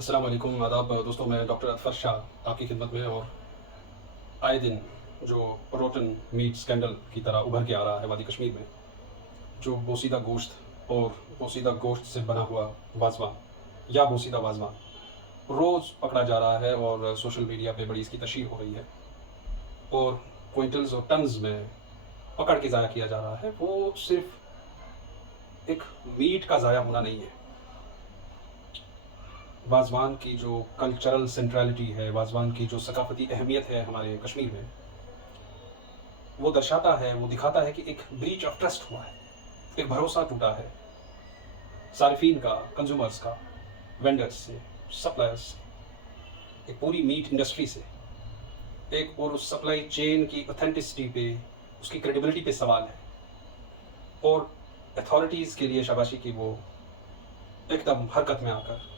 अस्सलाम वालेकुम, आदाब दोस्तों। मैं डॉक्टर अज़फ़र शाह आपकी खिदमत में। और आए दिन जो रोटन मीट स्कैंडल की तरह उभर के आ रहा है वादी कश्मीर में, जो बोसीदा गोश्त और बोसीदा गोश्त से बना हुआ वाजवा या बोसीदा वाजवा रोज़ पकड़ा जा रहा है और सोशल मीडिया पे बड़ी इसकी तशहीर हो रही है और क्विंटल्स और टन्स में पकड़ के ज़ाया किया जा रहा है। वो सिर्फ एक मीट का ज़ाया होना नहीं है, वाजवान की जो कल्चरल सेंट्रलिटी है, वाजवान की जो सकाफती अहमियत है हमारे कश्मीर में, वो दर्शाता है, वो दिखाता है कि एक ब्रीच ऑफ ट्रस्ट हुआ है, एक भरोसा टूटा है सार्फिन का, कंज्यूमर्स का, वेंडर्स से, सप्लायर्स से, एक पूरी मीट इंडस्ट्री से। एक और उस सप्लाई चेन की ऑथेंटिसिटी पे, उसकी क्रेडिबिलिटी पे सवाल है। और अथॉरिटीज़ के लिए शाबाशी कि वो एकदम हरकत में आकर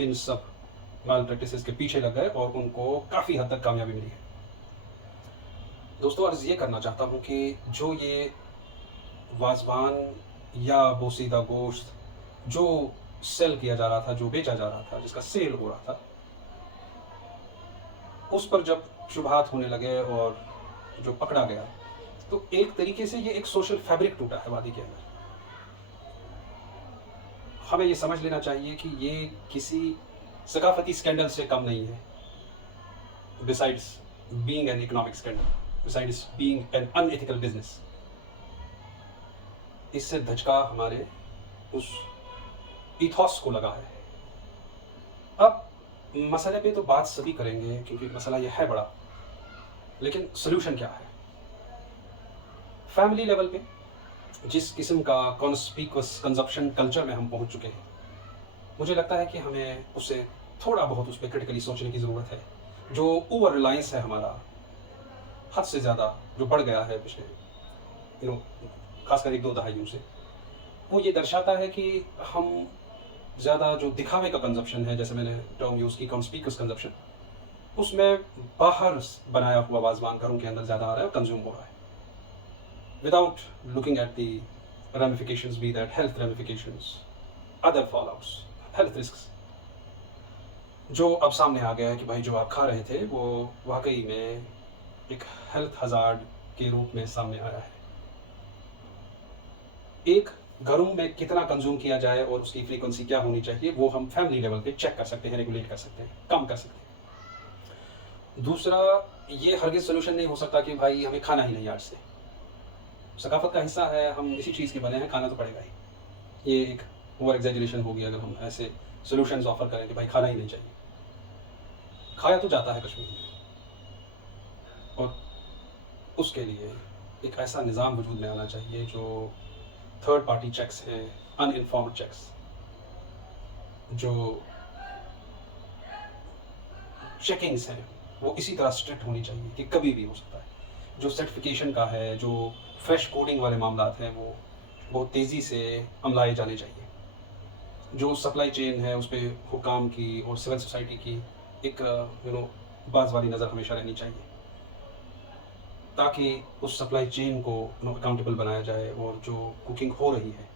इन सब माल प्रैक्टिसेस के पीछे लग गए और उनको काफ़ी हद तक कामयाबी मिली है। दोस्तों, अर्ज़ ये करना चाहता हूँ कि जो ये वाजवान या बोसीदा गोश्त जो सेल किया जा रहा था, जो बेचा जा रहा था, जिसका सेल हो रहा था, उस पर जब शुबहात होने लगे और जो पकड़ा गया, तो एक तरीके से ये एक सोशल फैब्रिक टूटा है वादी के अंदर। हमें ये समझ लेना चाहिए कि ये किसी सकाफती स्कैंडल से कम नहीं है, besides being an economic scandal, besides being an unethical business. इससे धचका हमारे उस इथॉस को लगा है। अब मसले पे तो बात सभी करेंगे क्योंकि मसला ये है बड़ा, लेकिन सोल्यूशन क्या है? फैमिली लेवल पे जिस किस्म का कॉन्स्पिक्यूअस कंजप्शन कल्चर में हम पहुंच चुके हैं, मुझे लगता है कि हमें उससे थोड़ा बहुत उस पर क्रिटिकली सोचने की ज़रूरत है। जो ओवर रिलायंस है हमारा, हद से ज़्यादा जो बढ़ गया है पिछले खासकर 1-2 दहाइयों से, वो ये दर्शाता है कि हम ज़्यादा जो दिखावे का कंजप्शन है, जैसे मैंने टर्म यूज़ की कॉन्स्पिक्यूअस कंजप्शन, उसमें बाहर बनाया हुआ वाजवान घरों के अंदर ज़्यादा आ रहा है और कंज्यूम हो रहा है, without looking at the ramifications, be that health ramifications, other fallouts, health risks, जो अब सामने आ गया है कि भाई जो आप खा रहे थे वो वाकई में एक हेल्थ हजार्ड के रूप में सामने आया है। एक घरों में कितना कंज्यूम किया जाए और उसकी फ्रीक्वेंसी क्या होनी चाहिए, वो हम फैमिली लेवल पे चेक कर सकते हैं, रेगुलेट कर सकते हैं, कम कर सकते हैं। दूसरा, ये हरगिज़ सोल्यूशन नहीं हो सकता कि भाई हमें खाना ही नहीं आज से। सकाफत का हिस्सा है, हम इसी चीज़ के बने हैं, खाना तो पड़ेगा ही। ये एक ओवर एग्जैजरेशन होगी अगर हम ऐसे सोल्यूशंस ऑफर करें कि भाई खाना ही नहीं चाहिए। खाया तो जाता है कश्मीर में, और उसके लिए एक ऐसा निज़ाम वजूद में आना चाहिए जो थर्ड पार्टी चेक्स हैं, अनइन्फॉर्म्ड चेक्स, जो चेकिंग्स हैं, वो इसी तरह स्ट्रिक्ट होनी चाहिए कि कभी भी हो सकता है। जो सर्टिफिकेशन का है, जो फ्रेश कोडिंग वाले मामलात हैं, वो बहुत तेज़ी से अमलाए जाने चाहिए। जो सप्लाई चेन है, उस पर हुकाम की और सिविल सोसाइटी की एक बाज वाली नज़र हमेशा रहनी चाहिए, ताकि उस सप्लाई चेन को अकाउंटेबल बनाया जाए। और जो कुकिंग हो रही है,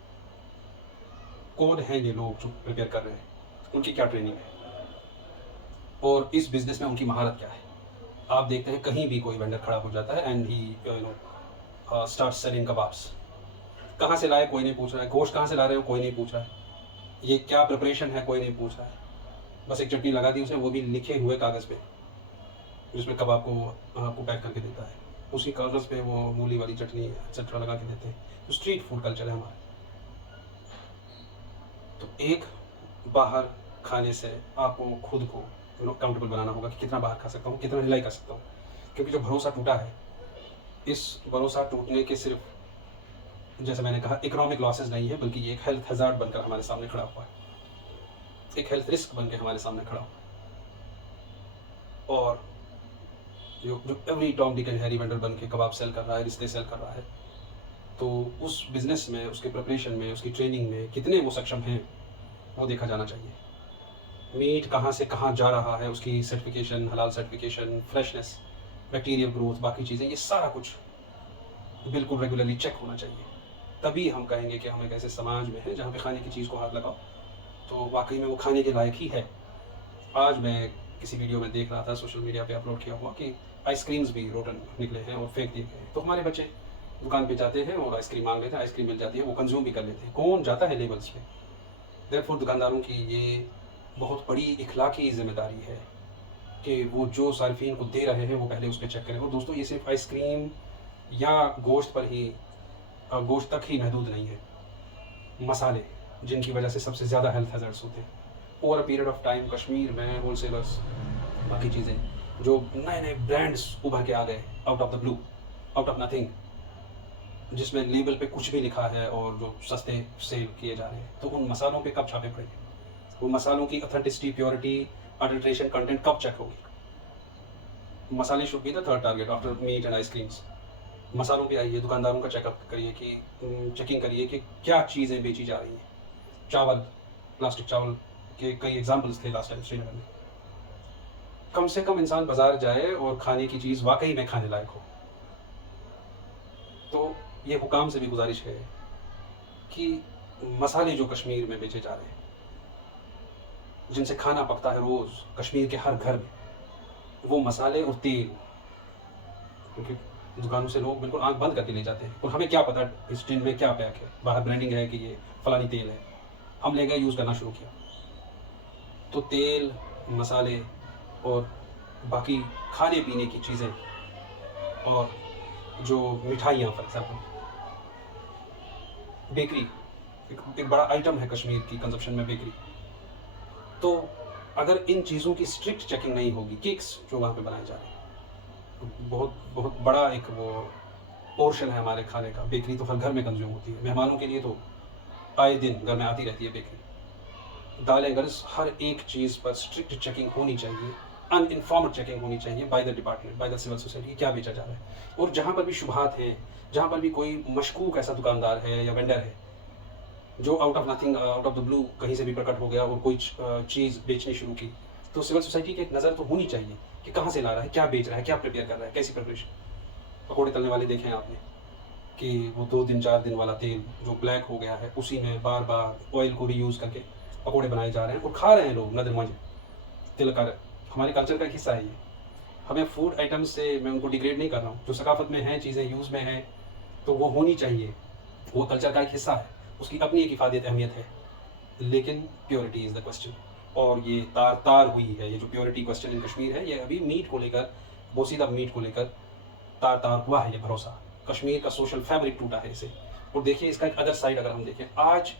कौन है ये लोग जो प्रिपेयर कर रहे हैं, उनकी क्या ट्रेनिंग है और इस बिज़नेस में उनकी महारत क्या है। आप देखते हैं कहीं भी कोई वेंडर खड़ा हो जाता है and he start selling kebabs. कहाँ से लाए कोई नहीं पूछ रहा है, गोश्त कहाँ से ला रहे हो कोई नहीं पूछ रहा है, ये क्या प्रिपरेशन है कोई नहीं पूछ रहा है। बस एक चटनी लगा दी उसने, वो भी लिखे हुए कागज़ पे, जिसमें कबाब को आपको पैक करके देता है, उसी कागज़ पे वो मूली वाली चटनी एक्सेट्रा लगा के देते हैं। तो स्ट्रीट फूड कल्चर है हमारा। तो एक बाहर खाने से आपको खुद को काउंटेबल बनाना होगा कि कितना बाहर खा सकता हूँ, कितना रिलाई कर सकता हूँ। क्योंकि जो भरोसा टूटा है, इस भरोसा टूटने के सिर्फ, जैसे मैंने कहा, इकोनॉमिक लॉसेस नहीं है, बल्कि ये एक हेल्थ हज़ार्ड बनकर हमारे सामने खड़ा हुआ है, एक हेल्थ रिस्क बन के हमारे सामने खड़ा हुआ है। और जो जो every Tom Dick and Harry vendor बन के कबाब सेल कर रहा है, रिश्ते सेल कर रहा है, तो उस बिज़नेस में, उसके प्रिपरेशन में, उसकी ट्रेनिंग में कितने वो सक्षम हैं, वो देखा जाना चाहिए। मीट कहाँ से कहाँ जा रहा है, उसकी सर्टिफिकेशन, हलाल सर्टिफिकेशन, फ्रेशनेस, बैक्टीरियल ग्रोथ, बाकी चीज़ें, ये सारा कुछ बिल्कुल रेगुलरली चेक होना चाहिए। तभी हम कहेंगे कि हम एक ऐसे समाज में हैं जहाँ पे खाने की चीज़ को हाथ लगाओ तो वाकई में वो खाने के लायक ही है। आज मैं किसी वीडियो में देख रहा था, सोशल मीडिया पे अपलोड किया हुआ, कि आइसक्रीम्स भी रोटन निकले हैं और फेंक दिए गए हैं। तो हमारे बच्चे दुकान पे जाते हैं और आइसक्रीम मांग लेते हैं, आइसक्रीम मिल जाती है, वो कंज्यूम भी कर लेते हैं। कौन जाता है लेबल्स पे? देयरफॉर दुकानदारों की ये बहुत बड़ी इखलाकी ज़िम्मेदारी है कि वो जो सार्फिन को दे रहे हैं वो पहले उस पर चेक करें। और दोस्तों, ये सिर्फ आइसक्रीम या गोश्त पर ही, गोश्त तक ही महदूद नहीं है। मसाले, जिनकी वजह से सबसे ज़्यादा हेल्थ हैज़र्ड्स होते हैं, over a period of time Kashmir में होलसेलर्स, बाकी चीज़ें, जो नए नए ब्रांड्स उभर के आ गए out of the blue, out of nothing, जिसमें लेबल पे कुछ भी लिखा है और जो सस्ते सेल किए जा रहे हैं, तो उन मसालों पे कब छापे पड़ेंगे? वो मसालों की ऑथेंटिसिटी, प्योरिटी, अडल्ट्रेशन कंटेंट कब चेक होगी? मसाले should be the third target after meat and ice creams. मसालों पे आइए, दुकानदारों का चेकअप करिए कि चेकिंग करिए कि क्या चीज़ें बेची जा रही हैं। चावल, प्लास्टिक चावल के कई एग्जाम्पल्स थे लास्ट टाइम श्रीनगर में। कम से कम इंसान बाजार जाए और खाने की चीज़ वाकई में खाने लायक हो। तो ये हुकाम से भी गुजारिश है कि मसाले जो कश्मीर में बेचे जा रहे हैं, जिनसे खाना पकता है रोज़ कश्मीर के हर घर में, वो मसाले और तेल, क्योंकि दुकानों से लोग बिल्कुल आंख बंद करके ले जाते हैं और हमें क्या पता इस टिन में क्या पैक है, बाहर ब्रांडिंग है कि ये फलानी तेल है, हम ले गए, यूज़ करना शुरू किया। तो तेल, मसाले और बाकी खाने पीने की चीज़ें और जो मिठाइयाँ, फॉर एग्जाम्पल बेकरी, एक बड़ा आइटम है कश्मीर की कंजप्शन में बेकरी। तो अगर इन चीज़ों की स्ट्रिक्ट चेकिंग नहीं होगी, केक्स जो वहाँ पे बनाए जा रहे हैं, बहुत बहुत बड़ा एक वो पोर्शन है हमारे खाने का। बेकरी तो हर घर में कंज्यूम होती है, मेहमानों के लिए तो आए दिन घर में आती रहती है बेकरी। दालें गर्ज, हर एक चीज़ पर स्ट्रिक्ट चेकिंग होनी चाहिए, अनइन्फॉर्म्ड चेकिंग होनी चाहिए by the department, by the civil society, क्या बेचा जा रहा है। और जहाँ पर भी शुबहात हैं, जहाँ पर भी कोई मशकूक ऐसा दुकानदार है या वेंडर है जो out of nothing, out of the blue कहीं से भी प्रकट हो गया और कोई चीज़ बेचनी शुरू की, तो सिविल सोसाइटी की एक नज़र तो होनी चाहिए कि कहाँ से ला रहा है, क्या बेच रहा है, क्या प्रिपेयर कर रहा है, कैसी प्रिपरेशन। पकौड़े तलने वाले देखे हैं आपने कि वो 2 दिन 4 दिन वाला तेल जो ब्लैक हो गया है, उसी में बार बार ऑयल को रीयूज़ करके पकौड़े बनाए जा रहे हैं और खा रहे हैं लोग नदर मौज। तिल कर हमारे कल्चर का एक हिस्सा है ये। हमें फूड आइटम्स से, मैं उनको डिग्रेड नहीं कर रहा हूँ, जो सकाफत में हैं, चीज़ें यूज़ में हैं, तो वो होनी चाहिए, वो कल्चर का एक हिस्सा है, उसकी अपनी एक इफादियत अहमियत है। लेकिन प्योरिटी इज़ द क्वेश्चन, और ये तार तार हुई है। ये जो प्योरिटी क्वेश्चन इन कश्मीर है, ये अभी मीट को लेकर, बोसीदा मीट को लेकर तार तार हुआ है। ये भरोसा, कश्मीर का सोशल फैब्रिक टूटा है इसे। और देखिए इसका एक अदर साइड अगर हम देखें, आज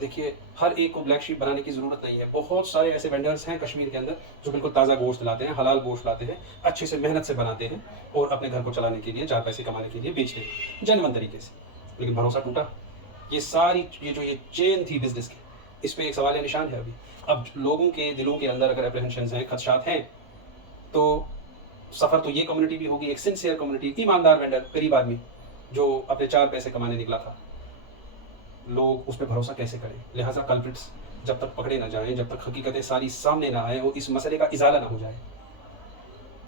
देखिए हर एक को ब्लैक शीप बनाने की ज़रूरत नहीं है। बहुत सारे ऐसे वेंडर्स हैं कश्मीर के अंदर जो बिल्कुल ताज़ा गोश्त लाते हैं, हलाल गोश्त लाते हैं, अच्छे से मेहनत से बनाते हैं और अपने घर को चलाने के लिए, 4 पैसे कमाने के लिए बेचते हैं जेन्युइन तरीके से। लेकिन भरोसा टूटा। ये सारी ये चेन थी बिजनेस की, इस पर एक सवाल निशान है अभी। अब लोगों के दिलों के अंदर अगर अप्रहेंशन हैं, खदशात हैं, तो सफ़र तो ये कम्युनिटी भी होगी, एक सिंसियर कम्युनिटी, ईमानदार वेंडर, गरीब आदमी जो अपने 4 पैसे कमाने निकला था, लोग उस पर भरोसा कैसे करें? लिहाजा कल्प्रिट्स जब तक पकड़े ना जाएं, जब तक हकीकतें सारी सामने ना आए और इस मसले का इजाला ना हो जाए,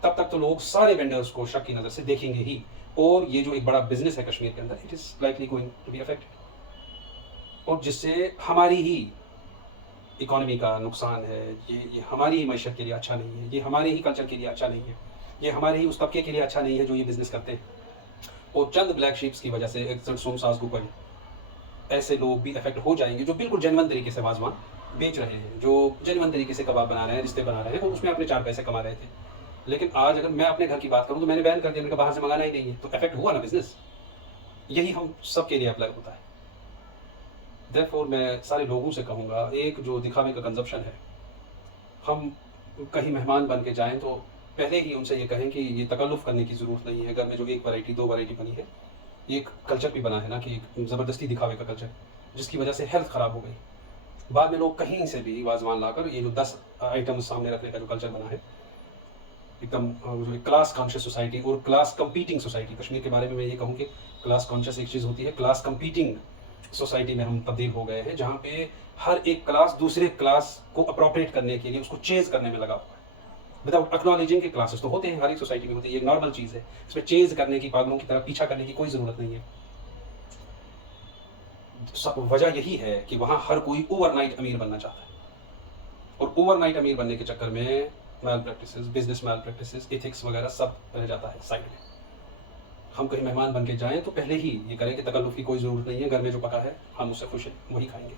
तब तक तो लोग सारे वेंडर्स को शक की नज़र से देखेंगे ही। और ये जो एक बड़ा बिजनेस है कश्मीर के अंदर, it is likely going to be affected, और जिससे हमारी ही इकोनॉमी का नुकसान है। ये हमारी ही मैशत के लिए अच्छा नहीं है, ये हमारे ही कल्चर के लिए अच्छा नहीं है, ये हमारे ही उस तबके के लिए अच्छा नहीं है जो ये बिज़नेस करते हैं। और चंद ब्लैक शीप्स की वजह से, एक सोमसाज गुपल, ऐसे लोग भी अफेक्ट हो जाएंगे जो बिल्कुल जेन्युइन तरीके से वाजवान बेच रहे हैं, जो जेन्युइन तरीके से कबाब बना रहे हैं, रिश्ते बना रहे हैं और उसमें अपने 4 पैसे कमा रहे थे। लेकिन आज अगर मैं अपने घर की बात करूं तो मैंने बैन कर दिया, मैंने कहा बाहर से मंगाना ही नहीं है, तो इफेक्ट हुआ ना बिजनेस। यही हम सब के लिए अप्लाई होता है। देयरफॉर मैं सारे लोगों से कहूँगा, एक जो दिखावे का कंजप्शन है, हम कहीं मेहमान बन के जाएँ तो पहले ही उनसे ये कहें कि ये तकल्लुफ़ करने की ज़रूरत नहीं है। घर में जो 1 वैरायटी 2 वैरायटी बनी है, ये एक कल्चर भी बना है ना कि एक ज़बरदस्ती दिखावे का कल्चर, जिसकी वजह से हेल्थ ख़राब हो गई। बाद में लोग कहीं से भी वाजवान लाकर ये जो 10 आइटम्स सामने रखने का जो कल्चर बना है, एकदम जो क्लास कॉन्शियस सोसाइटी और क्लास कंपीटिंग सोसाइटी, कश्मीर के बारे में मैं ये कहूँ कि क्लास कॉन्शियस एक चीज़ होती है, क्लास कंपीटिंग सोसाइटी में हम तब्दील हो गए हैं, जहाँ पे हर एक क्लास दूसरे क्लास को अप्रोप्रिएट करने के लिए, उसको चेज करने में लगा हुआ है, विदाउट एक्नॉलेजिंग के। क्लासेस तो होते हैं, हर एक सोसाइटी में होते हैं, ये एक नॉर्मल चीज़ है, इसमें चेज करने की, पागलों की तरह पीछा करने की कोई ज़रूरत नहीं है। सब वजह यही है कि वहाँ हर कोई ओवरनाइट अमीर बनना चाहता है, और ओवरनाइट अमीर बनने के चक्कर में मैल प्रैक्टिसेस, बिजनेस मैल प्रैक्टिसेस, एथिक्स वगैरह सब रह जाता है साइड में। हम कहीं मेहमान बन के जाएं तो पहले ही ये करें कि तकल्लुफ़ की कोई ज़रूरत नहीं है, घर में जो पका है हम उससे खुश हैं, वही खाएंगे।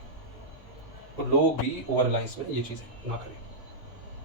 तो लोग भी ओवर रिलायंस में ये चीज़ें ना करें।